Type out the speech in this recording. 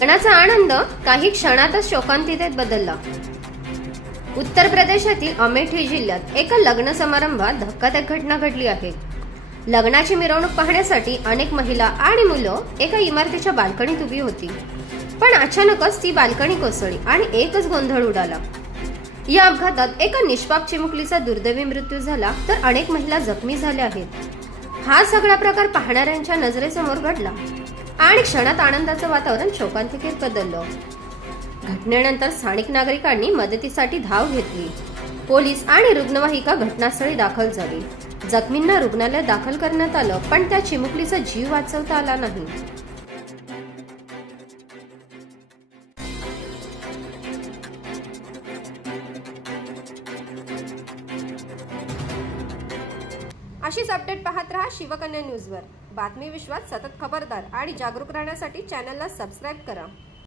लग्नाचा आनंद काही क्षणातच शोकांतिकेत बदलला। उत्तर प्रदेशातील अमेठी जिल्ह्यात एका लग्न समारंभात धक्कादायक घटना घडली आहे। लग्नाची मिरवणूक पाहण्यासाठी अनेक महिला आणि मुलं एका इमारतीच्या बाल्कनीत उभी होती, पण अचानकच ती बाल्कनी कोसळली आणि एकच गोंधळ उडाला। या अपघातात एका निष्पाप चिमुकलीचा दुर्दैवी मृत्यू झाला, तर अनेक महिला जखमी झाल्या आहेत। हा सगळा प्रकार पाहणाऱ्यांच्या नजरेसमोर घडला आणि क्षणात आनंदाचं वातावरण शोकांतिकेत बदललं। घटनेनंतर स्थानिक नागरिकांनी मदतीसाठी धाव घेतली। पोलीस आणि रुग्णवाहिका घटनास्थळी दाखल झाली। जखमींना रुग्णालयात दाखल करण्यात आलं, पण त्या चिमुकलीचा जीव वाचवता आला नाही। अशीच अपडेट पाहत रहा शिवकन्या न्यूजवर। बातमी विश्वात सतत खबरदार आणि जागरूक राहण्यासाठी चॅनलला सबस्क्राईब करा।